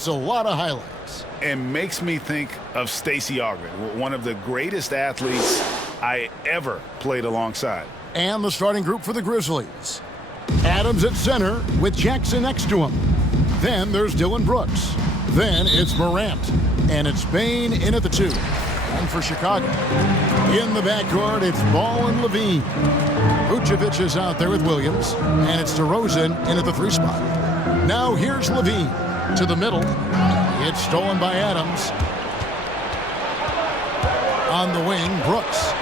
It's a lot of highlights. And makes me think of Stacey Augmon, one of the greatest athletes I ever played alongside. And the starting group for the Grizzlies. Adams at center with Jackson next to him. Then there's Dylan Brooks. Then it's Morant. And it's Bane in at the 2. And for Chicago, in the backcourt, it's Ball and Levine. Vucevic is out there with Williams. And it's DeRozan in at the 3 spot. Now here's Levine to the middle. It's stolen by Adams. On the wing, Brooks.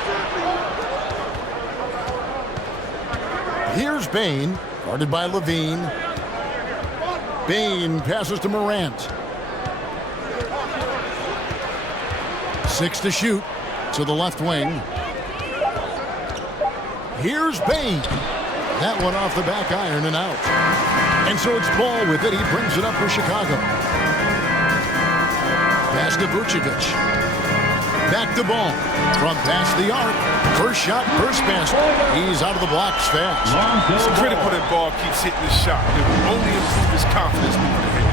Here's Bane, guarded by Levine. Bane passes to Morant. 6 to shoot to the left wing. Here's Bane. That one off the back iron and out. And so it's Ball with it. He brings it up for Chicago. Pass to Vucevic. Back to Ball. From past the arc. First shot, first basket. He's out of the blocks fast. It's critical that Ball keeps hitting the shot. It will only improve his confidence moving ahead.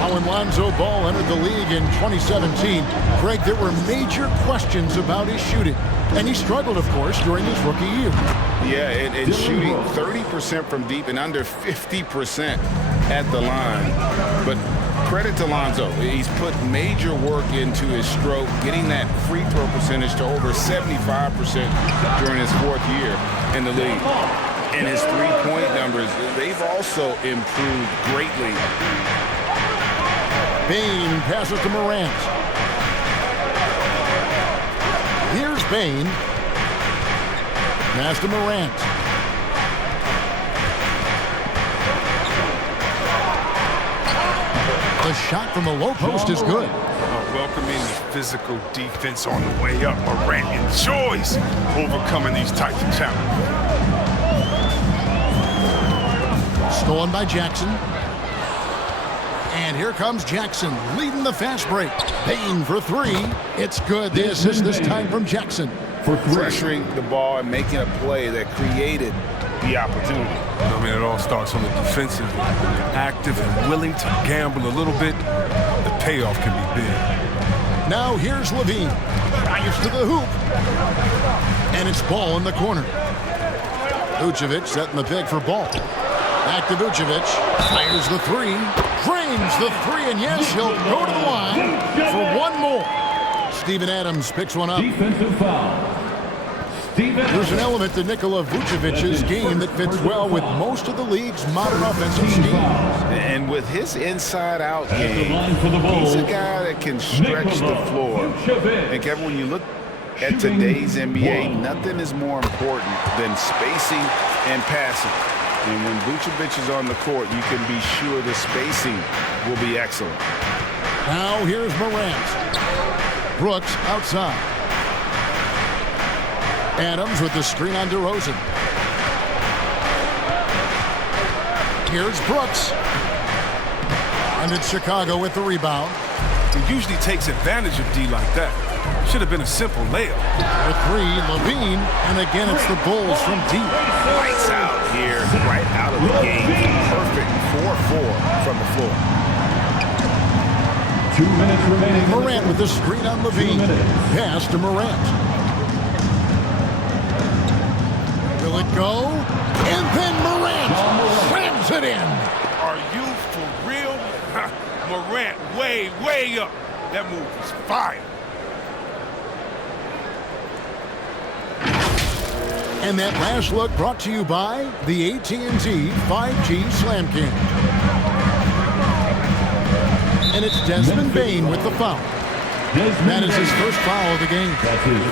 Now when Lonzo Ball entered the league in 2017, Greg, there were major questions about his shooting. And he struggled, of course, during his rookie year. Yeah, and shooting 30% from deep and under 50% at the line. But credit to Lonzo. He's put major work into his stroke, getting that free throw percentage to over 75% during his 4th year in the league. And his three-point numbers, they've also improved greatly. Bane passes to Morant. Here's Bane. Pass to Morant. The shot from the low post is good. Welcoming physical defense on the way up. Morant enjoys overcoming these types of challenges. Stolen by Jackson. And here comes Jackson leading the fast break. Bane for 3. It's good. The assist this time from Jackson. Pressuring the ball and making a play that created the opportunity. I mean, it all starts on the defensive end. When you're active and willing to gamble a little bit, the payoff can be big. Now here's Levine. Drives to the hoop. And it's Ball in the corner. Vucevic setting the pick for Ball. Back to Vucevic. Fires the 3. Drains the 3, and yes, he'll go to the line for one more. Steven Adams picks one up. Defensive foul. There's an element to Nikola Vucevic's game that fits well with most of the league's modern offensive schemes. And with his inside-out game, he's a guy that can stretch the floor. And Kevin, when you look at today's NBA, nothing is more important than spacing and passing. And when Vucevic is on the court, you can be sure the spacing will be excellent. Now here's Morant. Brooks outside. Adams with the screen on DeRozan. Here's Brooks. And it's Chicago with the rebound. He usually takes advantage of D like that. Should have been a simple layup. For 3, Levine. And again, it's the Bulls from deep. Lights out here, right out of the game. Perfect 4-4 from the floor. 2 minutes remaining. Morant with the screen on Levine. Pass to Morant. Will it go? And then Morant slams it in. Are you for real? Morant way up. That move is fire. And that last look brought to you by the AT&T 5G Slam Cam. And it's Desmond Bane with the foul. That is his first foul of the game.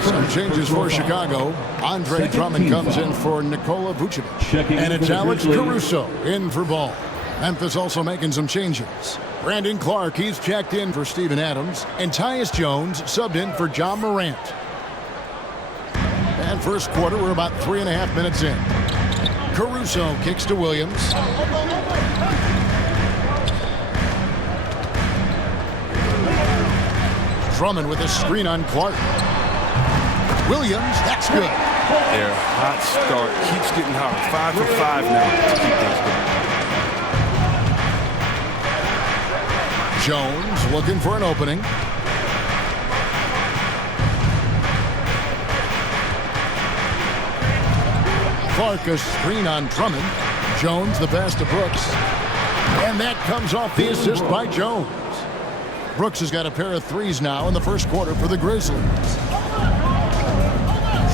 Some changes for Chicago. Andre Drummond comes in for Nikola Vucevic. And it's Alex Caruso in for Ball. Memphis also making some changes. Brandon Clark, he's checked in for Steven Adams. And Tyus Jones subbed in for John Morant. And first quarter, we're about 3.5 minutes in. Caruso kicks to Williams. Drummond with a screen on Clark. Williams, that's good. Their hot start keeps getting hot. 5 for 5 now to keep things going. Jones looking for an opening. Clark a screen on Drummond. Jones the pass to Brooks. And that comes off the assist by Jones. Brooks has got a pair of threes now in the first quarter for the Grizzlies.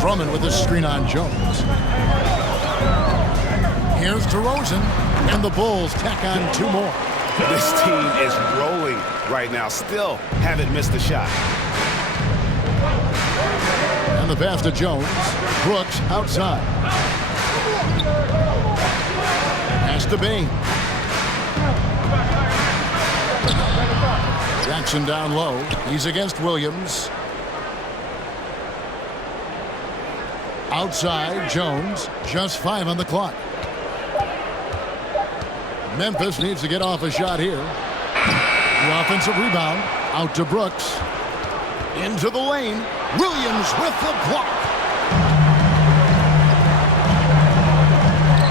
Drummond with a screen on Jones. Here's DeRozan, and the Bulls tack on 2 more. This team is rolling right now. Still haven't missed a shot. And the pass to Jones. Brooks outside. Pass to Bain. Jackson down low. He's against Williams. Outside, Jones. Just 5 on the clock. Memphis needs to get off a shot here. The offensive rebound. Out to Brooks. Into the lane. Williams with the block.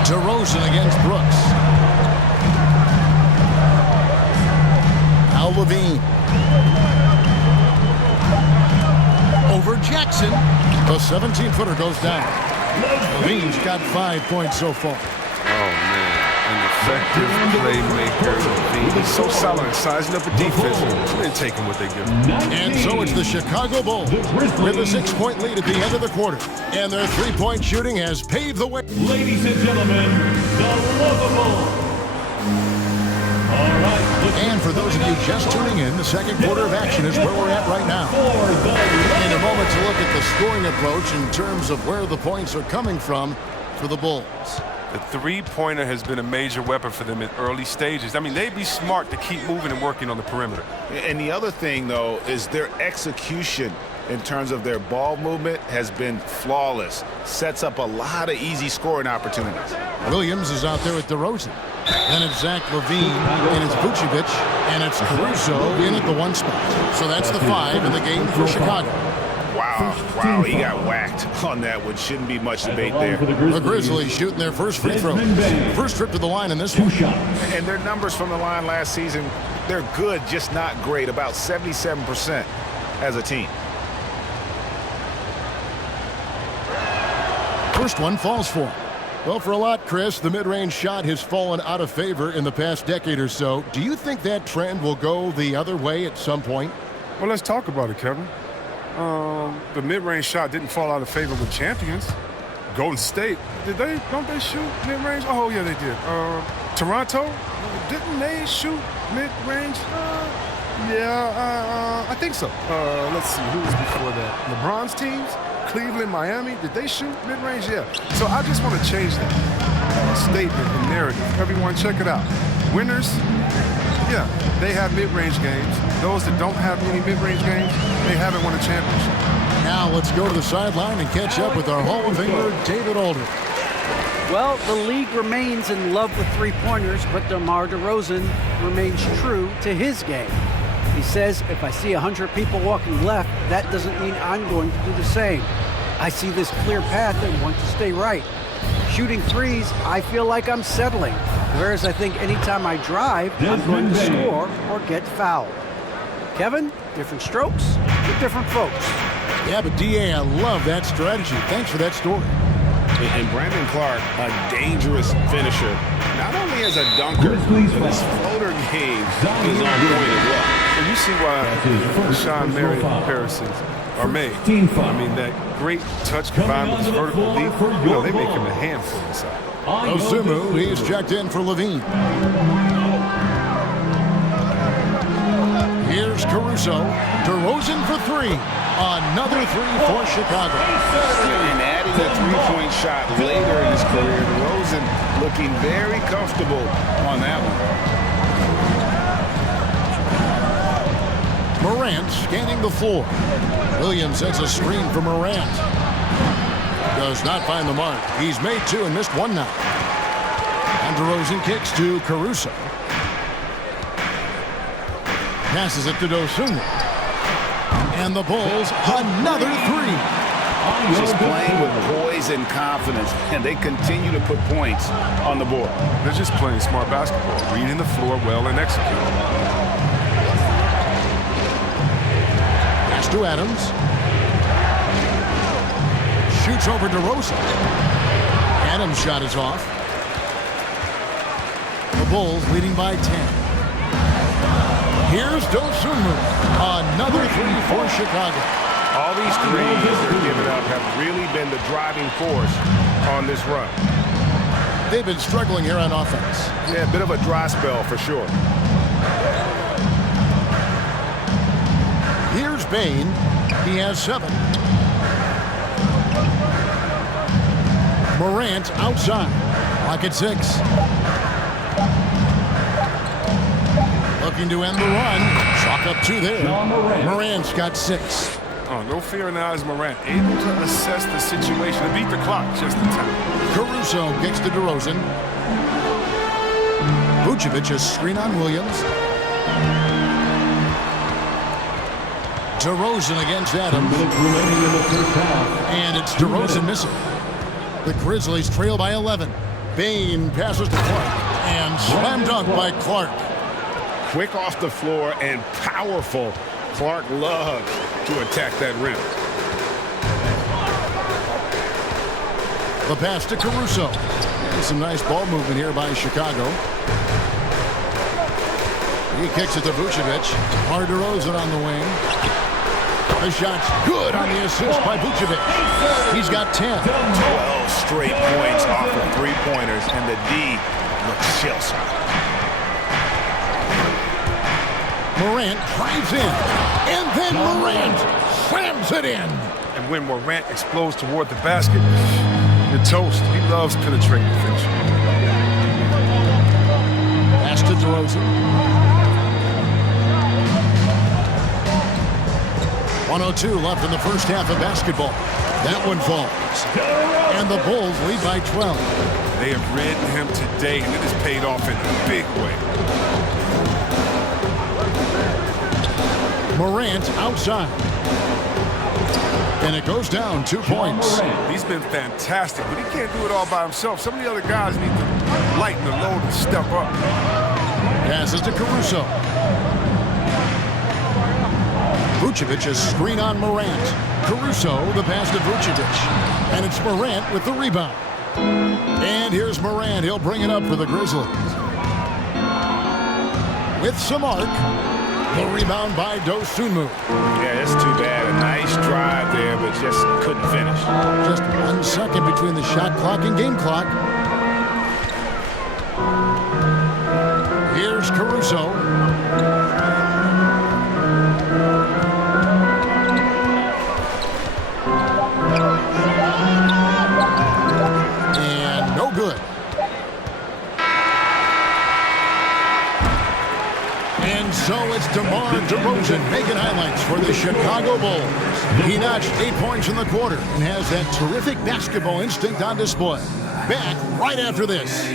DeRozan against Brooks. Now Levine. Over Jackson. The 17-footer goes down. Levine's got 5 points so far. Oh, man. An effective playmaker. He's so solid, sizing up a defense. They're taking what they give him. And so it's the Chicago Bulls with a 6-point lead at the end of the quarter. And their 3-point shooting has paved the way. Ladies and gentlemen, the lovable. All right. And for those of you just tuning in, the second quarter of action is where we're at right now. In a moment to look at the scoring approach in terms of where the points are coming from for the Bulls. The three-pointer has been a major weapon for them in early stages. I mean, they'd be smart to keep moving and working on the perimeter. And the other thing, though, is their execution in terms of their ball movement has been flawless. Sets up a lot of easy scoring opportunities. Williams is out there with DeRozan. Then it's Zach Levine, and it's Vucevic, and it's Caruso in at the 1 spot. So that's the 5 in the game for Chicago. Wow, he got whacked on that one. Shouldn't be much debate there. The Grizzlies shooting their first free throw. First trip to the line in this one. And their numbers from the line last season, they're good, just not great. About 77% as a team. First one falls for him. Well, for a lot, Chris, the mid-range shot has fallen out of favor in the past decade or so. Do you think that trend will go the other way at some point? Well, let's talk about it, Kevin. The mid-range shot didn't fall out of favor with champions. Golden State, don't they shoot mid-range? Oh, yeah, they did. Toronto, didn't they shoot mid-range? I think so. Let's see, who was before that? LeBron's teams? Cleveland, Miami, did they shoot mid-range? Yeah. So I just want to change that statement and narrative. Everyone, check it out. Winners, yeah, they have mid-range games. Those that don't have many mid-range games, they haven't won a championship. Now let's go to the sideline and catch up with our Hall of Famer, David Aldridge. Well, the league remains in love with three-pointers, but DeMar DeRozan remains true to his game. He says, if I see 100 people walking left, that doesn't mean I'm going to do the same. I see this clear path and want to stay right. Shooting threes, I feel like I'm settling, whereas I think anytime I drive, I'm going to score or get fouled. Kevin, different strokes for different folks. Yeah, but D.A., I love that strategy. Thanks for that story. And Brandon Clark, a dangerous finisher, not only as a dunker, but his floater game is on point as well. And you see why Sean Mary comparisons are made. I mean, that great touch combined with his vertical leap, they make him a handful inside. Osumu, he's checked in for Levine. Here's Caruso. DeRozan for 3. Another 3 for Chicago. And adding a three-point shot later in his career, DeRozan looking very comfortable on that one. Morant scanning the floor. Williams sets a screen for Morant. Does not find the mark. He's made 2 and missed 1 now. And DeRozan kicks to Caruso. Passes it to Dosunmu. And the Bulls, another 3. Just playing with poise and confidence, and they continue to put points on the board. They're just playing smart basketball, reading the floor well and executing. to Adams. Shoots over DeRozan. Adams' shot is off. The Bulls leading by 10. Here's Dosunmu. Another three for Chicago. All these threes they're giving up have really been the driving force on this run. They've been struggling here on offense. Yeah, a bit of a dry spell for sure. Here's Bane. He has 7. Morant outside. Clock at 6. Looking to end the run. Chalk up 2 there. Morant's got 6. Oh, no fear now is Morant. Able to assess the situation and beat the clock just in time. Caruso kicks to DeRozan. Vucevic a screen on Williams. DeRozan against Adams. And it's DeRozan missing. The Grizzlies trail by 11. Bane passes to Clark. And slam dunk by Clark. Quick off the floor and powerful. Clark loves to attack that rim. The pass to Caruso. And some nice ball movement here by Chicago. He kicks it to Vucevic. DeRozan on the wing. The shot's good on the assist by Vucevic. He's got 10. 12 straight points off of three-pointers, and the D looks shell-shocked. Morant drives in, and then Morant slams it in. And when Morant explodes toward the basket, you're toast. He loves penetrating the finish. Pass to DeRozan. 1:02 left in the first half of basketball. That one falls. And the Bulls lead by 12. They have read him today, and it has paid off in a big way. Morant outside. And it goes down 2 points. He's been fantastic, but he can't do it all by himself. Some of the other guys need to lighten the load and step up. Passes to Caruso. Vucevic a screen on Morant. Caruso the pass to Vucevic. And it's Morant with the rebound. And here's Morant. He'll bring it up for the Grizzlies. With some arc. The rebound by Dosunmu. Yeah, that's too bad. A nice drive there, but just couldn't finish. Just 1 second between the shot clock and game clock. Here's Caruso. And no good. And so it's DeMar DeRozan making highlights for the Chicago Bulls. He notched 8 points in the quarter and has that terrific basketball instinct on display. Back right after this.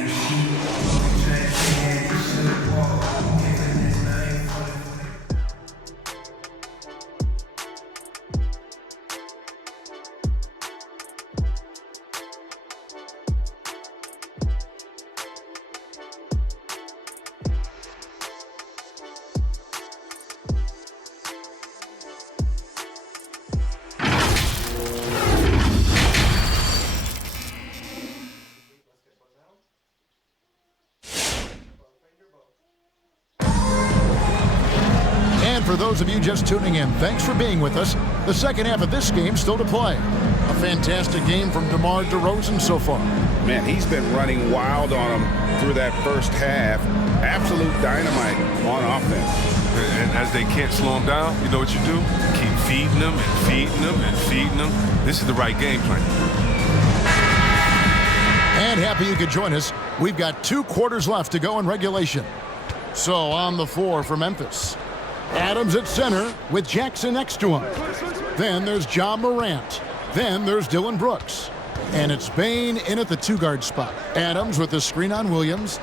For those of you just tuning in, thanks for being with us. The second half of this game still to play. A fantastic game from DeMar DeRozan so far. Man, he's been running wild on him through that first half. Absolute dynamite on offense. And as they can't slow him down, you know what you do? Keep feeding them and feeding them and feeding them. This is the right game plan. And happy you could join us. We've got 2 quarters left to go in regulation. So on the floor for Memphis. Adams at center with Jackson next to him. Then there's Ja Morant. Then there's Dylan Brooks. And it's Bane in at the 2-guard spot. Adams with the screen on Williams.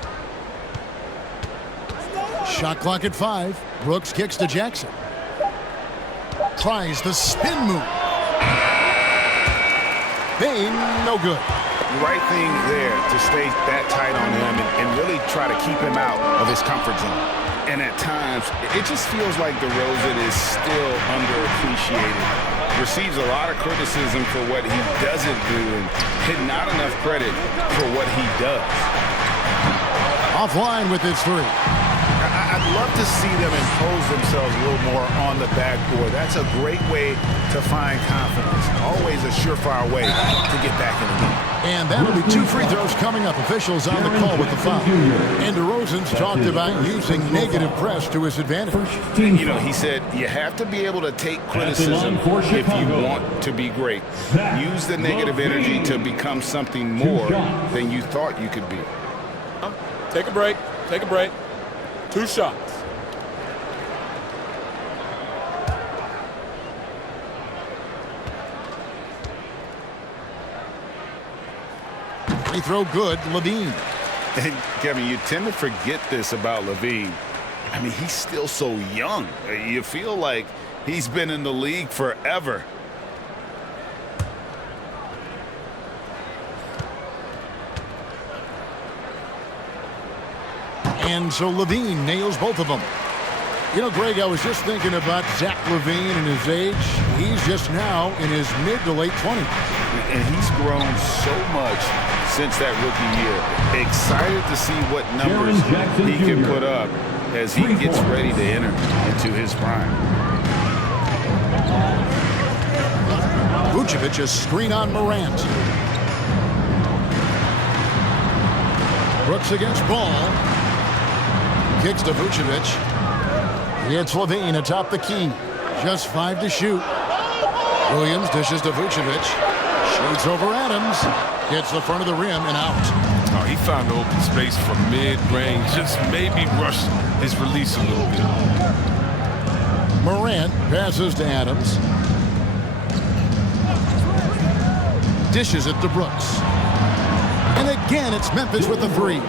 Shot clock at 5. Brooks kicks to Jackson. Tries the spin move. Bane, no good. Right thing there to stay that tight on him and really try to keep him out of his comfort zone. And at times, it just feels like DeRozan is still underappreciated. Receives a lot of criticism for what he doesn't do and not enough credit for what he does. Offline with his three. I'd love to see them impose themselves a little more on the backboard. That's a great way to find confidence. Always a surefire way to get back in the game. And that'll be 2 free throws coming up. Officials on the call with the foul. And DeRozan's talked about using negative press to his advantage. And, you know, he said you have to be able to take criticism if you want to be great. Use the negative energy to become something more than you thought you could be. Take a break. Take a break. 2 shots. Free throw good, Levine. And Kevin, you tend to forget this about Levine. I mean, he's still so young. You feel like he's been in the league forever. And so Levine nails both of them. You know, Greg, I was just thinking about Zach LaVine and his age. He's just now in his mid to late 20s. And he's grown so much since that rookie year. Excited to see what numbers he can put up as he gets ready to enter into his prime. Vucevic a screen on Morant. Brooks against Ball. Kicks to Vucevic. It's Levine atop the key. Just 5 to shoot. Williams dishes to Vucevic. Shoots over Adams. Hits the front of the rim and out. Oh, he found the open space for mid-range. Just maybe rushed his release a little bit. Morant passes to Adams. Dishes it to Brooks. And again, it's Memphis with the three.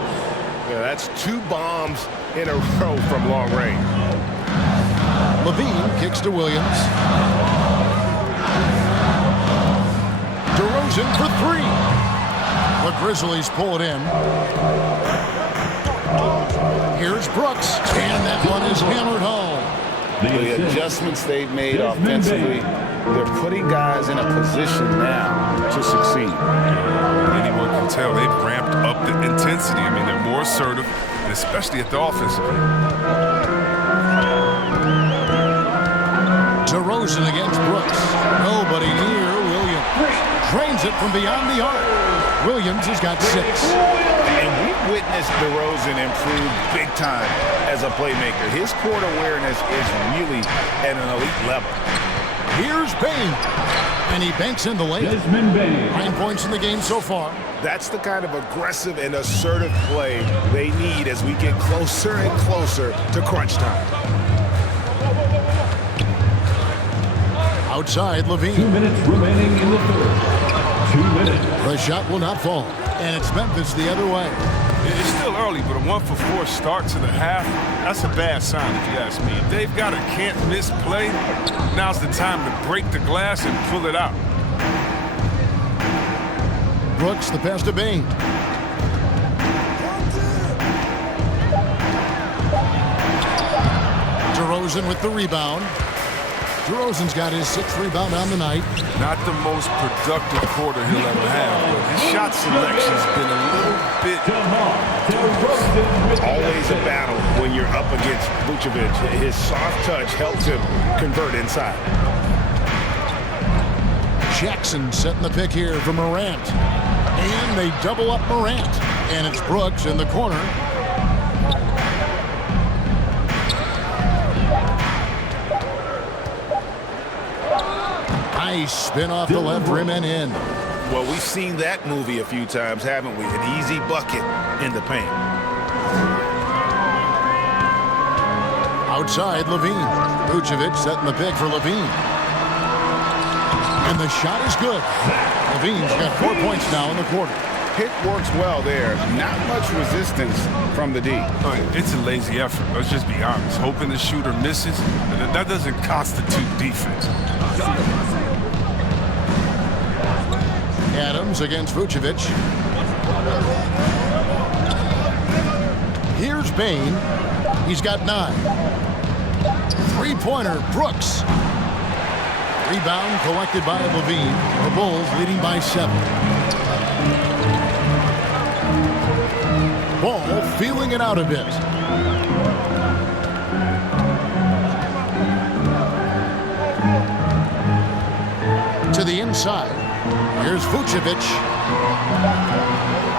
Yeah, that's 2 bombs in a row from long range. Levine kicks to Williams. DeRozan for 3. The Grizzlies pull it in. Here's Brooks, and that one is hammered home. The adjustments they've made offensively, they're putting guys in a position now to succeed. Anyone can tell they've ramped up the intensity. I mean, they're more assertive, and especially at the offensive end. DeRozan against Brooks. Nobody near Williams. Drains it from beyond the arc. Williams has got 6. And we've witnessed DeRozan improve big time as a playmaker. His court awareness is really at an elite level. Here's Bain. And he banks in the lane. 9 points in the game so far. That's the kind of aggressive and assertive play they need as we get closer and closer to crunch time. Outside, Levine. 2 minutes remaining in the third. 2 minutes. The shot will not fall. And it's Memphis the other way. It's still early, but a 1-for-4 start to the half, that's a bad sign if you ask me. If they've got a can't-miss play, now's the time to break the glass and pull it out. Brooks, the pass to Bain. DeRozan with the rebound. DeRozan's got his 6th rebound on the night. Not the most productive quarter he'll ever have, but his shot selection's been a little bit... Always a battle when you're up against Vucevic. His soft touch helps him convert inside. Jackson setting the pick here for Morant. And they double up Morant. And it's Brooks in the corner. Nice spin off the left rim and in. Well, we've seen that movie a few times, haven't we? An easy bucket in the paint. Outside, Levine. Vucevic setting the pick for Levine. And the shot is good. Levine's got 4 points now in the quarter. Pick works well there. Not much resistance from the D. It's a lazy effort. Let's just be honest. Hoping the shooter misses, that doesn't constitute defense. Adams against Vucevic. Here's Bain. He's got 9. Three-pointer, Brooks. Rebound collected by Levine. The Bulls leading by 7. Ball feeling it out a bit. To the inside. Here's Vucevic.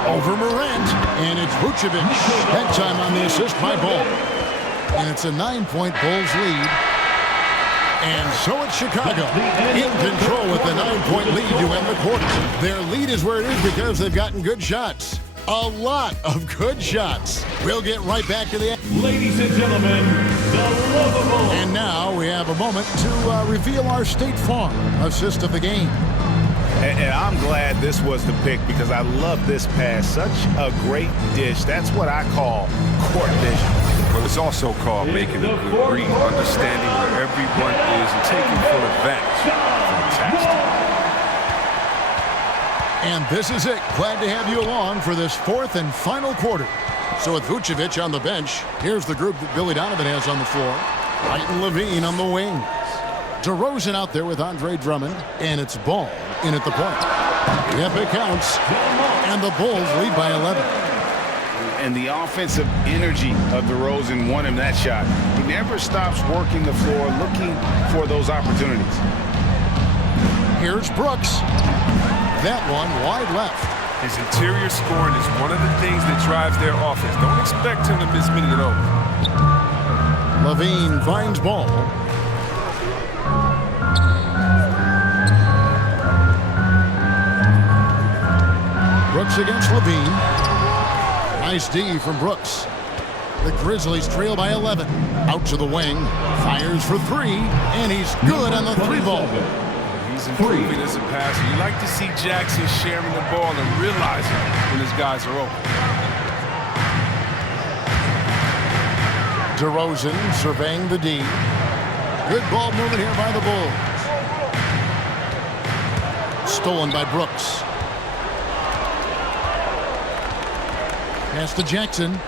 Over Morant. And it's Vucevic. That time on the assist by Ball. And it's a 9-point Bulls lead. And so it's Chicago in control with the 9-point lead to end the quarter. Their lead is where it is because they've gotten good shots. A lot of good shots. We'll get right back to the end. Ladies and gentlemen, the lovable. And now we have a moment to reveal our State Farm assist of the game. And I'm glad this was the pick because I love this pass. Such a great dish. That's what I call court vision. Well, it's also called making a good read, understanding where everyone is and taking full advantage. Fantastic. And this is it. Glad to have you along for this 4th and final quarter. So with Vucevic on the bench, here's the group that Billy Donovan has on the floor. Wright and Levine on the wings. DeRozan out there with Andre Drummond, and it's Ball in at the point. Yep, it counts. And the Bulls lead by 11. And the offensive energy of DeRozan won him that shot. He never stops working the floor, looking for those opportunities. Here's Brooks. That one wide left. His interior scoring is one of the things that drives their offense. Don't expect him to miss many of those. Levine finds Ball. Brooks against Levine. Nice D from Brooks. The Grizzlies trail by 11. Out to the wing. Fires for 3. And he's good on the 3-ball. He's improving as a passer. You like to see Jackson sharing the ball and realizing when his guys are open. DeRozan surveying the D. Good ball movement here by the Bulls. Stolen by Brooks. Pass to Jackson.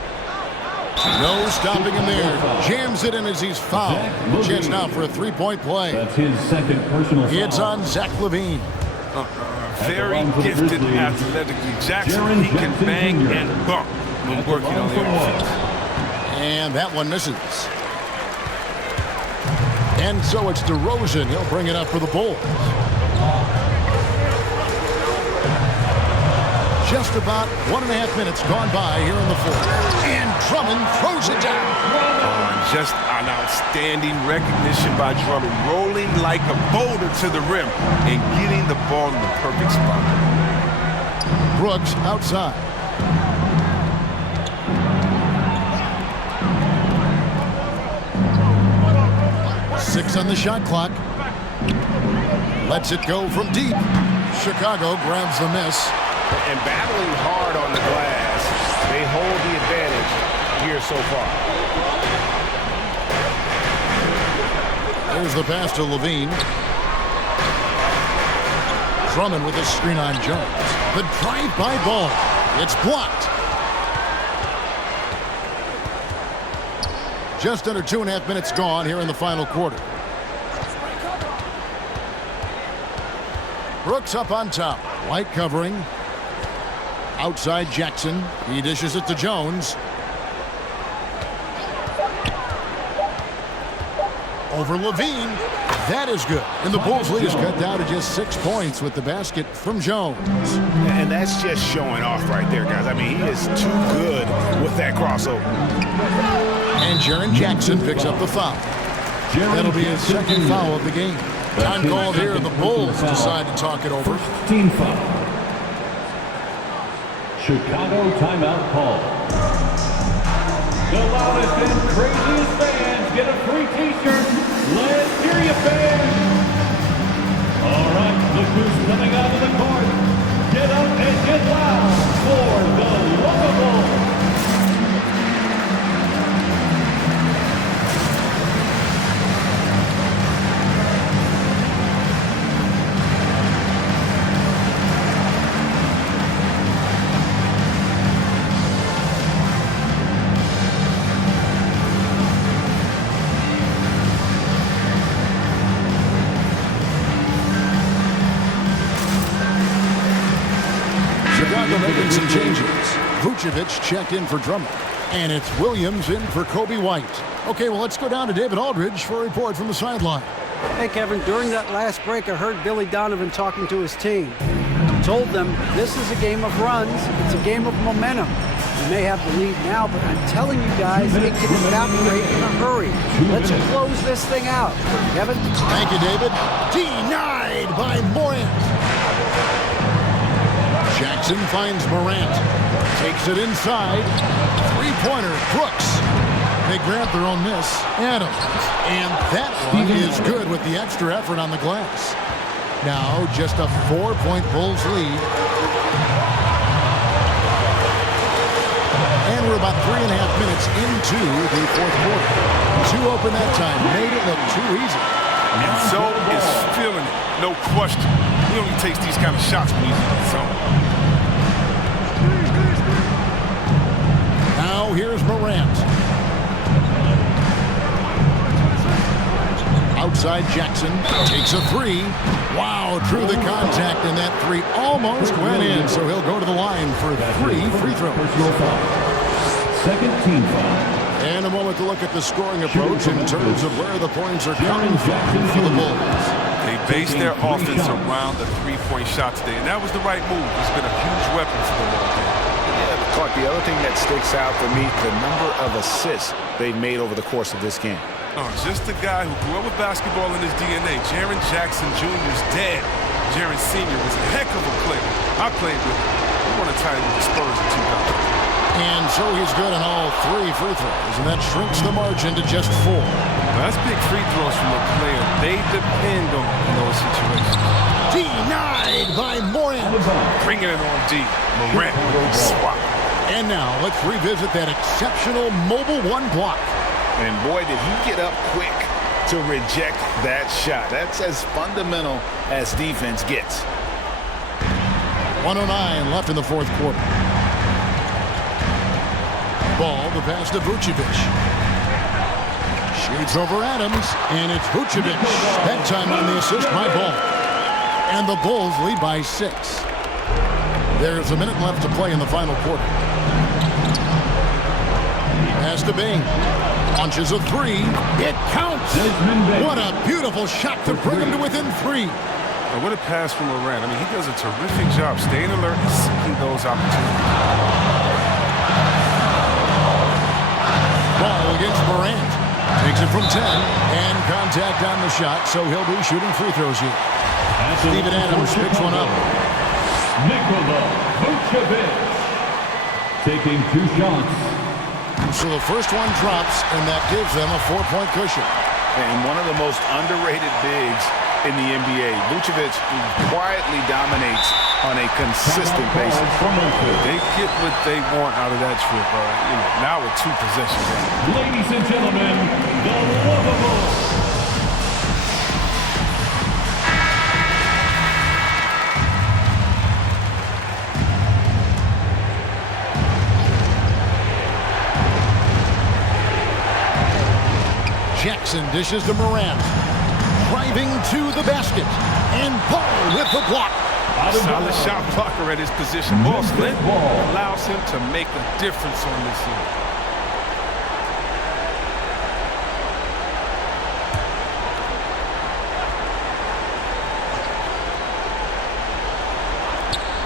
No stopping him there. Jams it in as he's fouled. Chance now for a 3-point play. That's his second personal foul. It's on Zach Levine. Very gifted athletically. Jackson, he can bang and bump when working on the offense. And that one misses. And so it's DeRozan. He'll bring it up for the Bulls. Just about 1.5 minutes gone by here in the fourth. And Drummond throws it down. Just an outstanding recognition by Drummond, rolling like a boulder to the rim and getting the ball in the perfect spot. Brooks outside. Six on the shot clock. Lets it go from deep. Chicago grabs the miss. And battling hard on the glass, they hold the advantage here so far. There's the pass to Levine. Drummond with a screen on Jones. The drive by Ball. It's blocked. Just under 2.5 minutes gone here in the final quarter. Brooks up on top. White covering. Outside Jackson. He dishes it to Jones. Over Levine. That is good. And the Bulls lead is cut down to just 6 points with the basket from Jones. And that's just showing off right there, guys. I mean, he is too good with that crossover. And Jaren Jackson picks up the foul. That'll be his second foul of the game. Time called here, and the Bulls decide to talk it over. Team foul. Chicago timeout call. The loudest and craziest fans get a free t-shirt. Let's hear you, fans. All right, look who's coming out of the court. Get up and get loud for the lovable. making some changes. Vucevic checked in for Drummond. And it's Williams in for Kobe White. Okay, well, let's go down to David Aldridge for a report from the sideline. Hey, Kevin, during that last break, I heard Billy Donovan talking to his team. He told them this is a game of runs. It's a game of momentum. You may have the lead now, but I'm telling you guys, it can evaporate in a hurry. Let's close this thing out. Kevin? Thank you, David. Denied by Morant. Jackson finds Morant. Takes it inside. Three-pointer, Brooks. They grab their own miss. Adams. And that one is good with the extra effort on the glass. Now just a 4-point Bulls lead. And we're about 3.5 minutes into the fourth quarter. Two open that time. Made it look too easy. And Zoe is feeling it, no question. He only takes these kind of shots when he's in the zone. Now here's Morant. Outside Jackson takes a three. Wow, drew the contact, and that three almost went in, so he'll go to the line for 3 free throws. Second team foul. And a moment to look at the scoring approach in terms of where the points are coming from for the Bulls. They based their offense around the three-point shot today, and that was the right move. It's been a huge weapon for them all game. Yeah, Clark, the other thing that sticks out for me, the number of assists they've made over the course of this game. Oh, just a guy who grew up with basketball in his DNA. Jaren Jackson Jr.'s dad, Jaren Sr., was a heck of a player. I played with him. He won a title with the Spurs in 2000. And so he's good on all 3 free throws, and that shrinks the margin to just 4. Now, that's big free throws from a player they depend on in those situations. Denied by Morant. Bringing it on D. Morant. Swap. And now let's revisit that exceptional mobile one block. And boy, did he get up quick to reject that shot. That's as fundamental as defense gets. 1:09 left in the fourth quarter. Ball, the pass to Vucevic. Shoots over Adams, and it's Vucevic. That time on the assist by Ball. And the Bulls lead by 6. There's a minute left to play in the final quarter. Pass to Bing. Launches a 3. It counts. What a beautiful shot to bring him to within 3. And what a pass from Morant. I mean, he does a terrific job staying alert and seeking those opportunities. Ball against Morant. Takes it from 10. And contact on the shot, so he'll be shooting free throws here. Steven Adams picks one up. Nikola Vucevic taking 2 shots. So the first one drops, and that gives them a 4-point cushion. And one of the most underrated bigs in the NBA. Vucevic quietly dominates on a consistent basis. They get what they want out of that trip. Now with 2 possessions. Ladies and gentlemen, the lovable. Jackson dishes to Morant. Driving to the basket. And Paul with the block. Solid shot blocker at his position. Ball split allows him to make a difference on this year.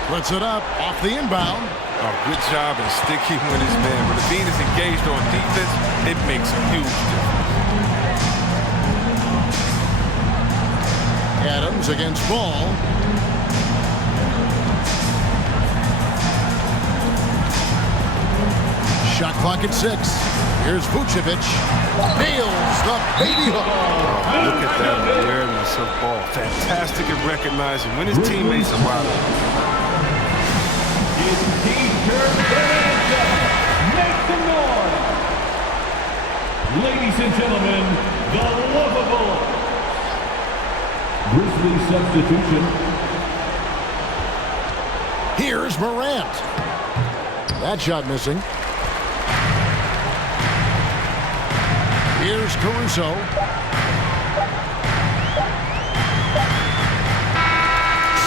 Puts it up off the inbound. Oh, good job and sticking with his man. When the Bean is engaged on defense, it makes a huge difference. Adams against Ball. Shot clock at 6. Here's Vucevic. Nails the baby hook. Look at that awareness of Ball. Fantastic at recognizing when his teammates are wide open. Make some noise. Ladies and gentlemen, the lovable Grizzly substitution. Here's Morant. That shot missing. Here's Caruso.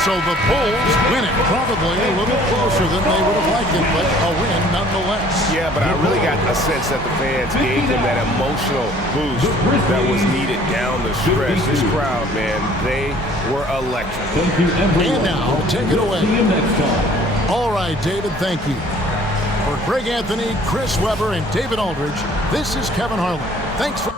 So So the Bulls win it. Probably a little closer than they would have liked it, but a win nonetheless. Yeah, but I really got a sense that the fans gave them that emotional boost that was needed down the stretch. This crowd, man, they were electric. Thank you, everyone. And now, take it away. See you next time. All right, David, thank you. For Greg Anthony, Chris Webber, and David Aldridge, this is Kevin Harlan. Thanks for